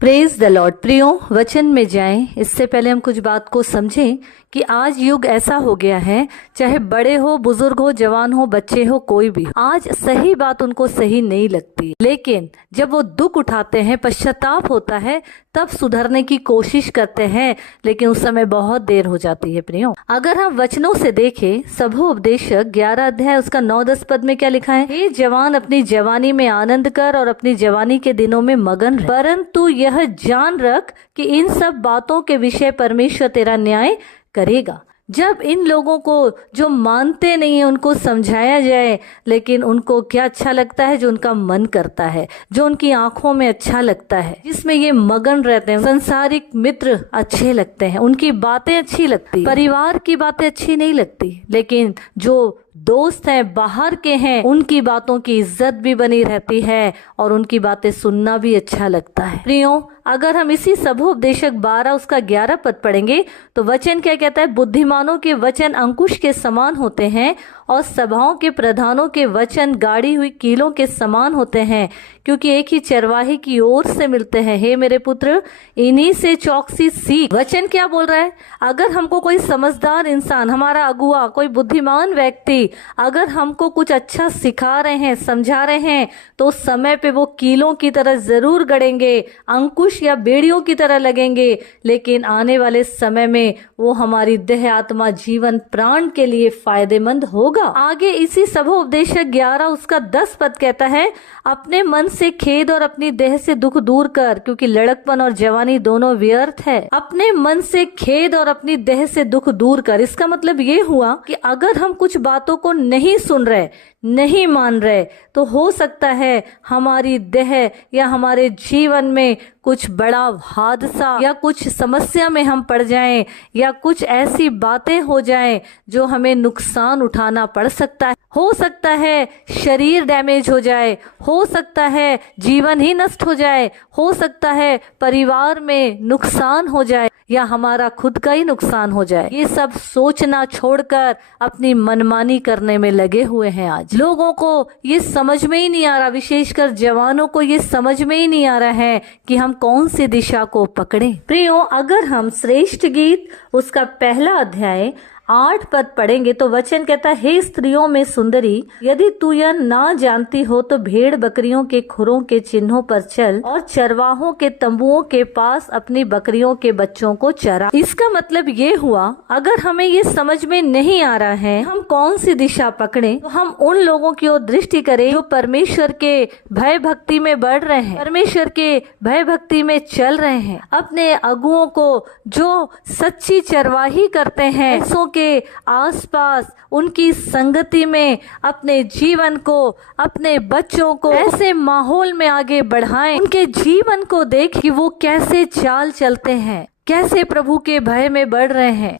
Praise the Lord. प्रियो, वचन में जाएं इससे पहले हम कुछ बात को समझें कि आज युग ऐसा हो गया है, चाहे बड़े हो, बुजुर्ग हो, जवान हो, बच्चे हो, कोई भी, आज सही बात उनको सही नहीं लगती। लेकिन जब वो दुख उठाते हैं, पश्चाताप होता है, तब सुधरने की कोशिश करते हैं, लेकिन उस समय बहुत देर हो जाती है। प्रियो, अगर हम वचनों से देखें, सबोपदेशक 11 अध्याय उसका 9-10 पद में क्या लिखा है? हे जवान, अपनी जवानी में आनंद कर और अपनी जवानी के दिनों में मगन रह, परंतु यह जान रख कि इन सब बातों के विषय परमेश्वर तेरा न्याय करेगा। जब इन लोगों को जो मानते नहीं है उनको समझाया जाए, लेकिन उनको क्या अच्छा लगता है? जो उनका मन करता है, जो उनकी आंखों में अच्छा लगता है, जिसमें ये मगन रहते हैं। संसारिक मित्र अच्छे लगते हैं, उनकी बातें अच्छी लगती, परिवार की बातें अच्छी नहीं लगती, लेकिन जो दोस्त हैं, बाहर के हैं, उनकी बातों की इज्जत भी बनी रहती है और उनकी बातें सुनना भी अच्छा लगता है। प्रियो, अगर हम इसी सबोपदेशक 12 उसका 11 पद पढ़ेंगे तो वचन क्या कहता है? बुद्धिमानों के वचन अंकुश के समान होते हैं और सभाओं के प्रधानों के वचन गाड़ी हुई कीलों के समान होते हैं, क्योंकि एक ही चरवाही की ओर से मिलते हैं। हे मेरे पुत्र, इन्हीं से चौकसी सीख। वचन क्या बोल रहा है? अगर हमको कोई समझदार इंसान, हमारा अगुआ, कोई बुद्धिमान व्यक्ति अगर हमको कुछ अच्छा सिखा रहे हैं, समझा रहे हैं, तो उस समय पे वो कीलों की तरह जरूर गड़ेंगे, अंकुश या बेड़ियों की तरह लगेंगे, लेकिन आने वाले समय में वो हमारी देह, आत्मा, जीवन, प्राण के लिए फायदेमंद होगा। आगे इसी सबोपदेशक 11 उसका 10 पद कहता है, अपने मन से खेद और अपनी देह से दुख दूर कर, क्योंकि लड़कपन और जवानी दोनों व्यर्थ है। अपने मन से खेद और अपनी देह से दुख दूर कर, इसका मतलब ये हुआ कि अगर हम कुछ बातों को नहीं सुन रहे, नहीं मान रहे, तो हो सकता है हमारी देह या हमारे जीवन में कुछ बड़ा हादसा या कुछ समस्या में हम पड़ जाएं, या कुछ ऐसी बातें हो जाएं जो हमें नुकसान उठाना पड़ सकता है। हो सकता है शरीर डैमेज हो जाए, हो सकता है जीवन ही नष्ट हो जाए, हो सकता है परिवार में नुकसान हो जाए, या हमारा खुद का ही नुकसान हो जाए। ये सब सोचना छोड़कर अपनी मनमानी करने में लगे हुए हैं। आज लोगों को ये समझ में ही नहीं आ रहा, विशेषकर जवानों को ये समझ में ही नहीं आ रहा है कि हम कौन सी दिशा को पकड़ें। प्रियो, अगर हम श्रेष्ठ गीत उसका 1 अध्याय 8 पद पढ़ेंगे तो वचन कहता है, हे स्त्रियों में सुंदरी, यदि तू यह ना जानती हो तो भेड़ बकरियों के खुरों के चिन्हों पर चल और चरवाहों के तंबुओं के पास अपनी बकरियों के बच्चों को चरा। इसका मतलब ये हुआ, अगर हमें ये समझ में नहीं आ रहा है हम कौन सी दिशा पकड़ें, तो हम उन लोगों की ओर दृष्टि करें जो परमेश्वर के भय भक्ति में बढ़ रहे हैं, परमेश्वर के भय भक्ति में चल रहे हैं, अपने अगुओं को जो सच्ची चरवाही करते हैं, ऐसों के आसपास उनकी संगति में अपने जीवन को, अपने बच्चों को ऐसे माहौल में आगे बढ़ाएं, उनके जीवन को देख कि वो कैसे चाल चलते हैं, कैसे प्रभु के भय में बढ़ रहे हैं।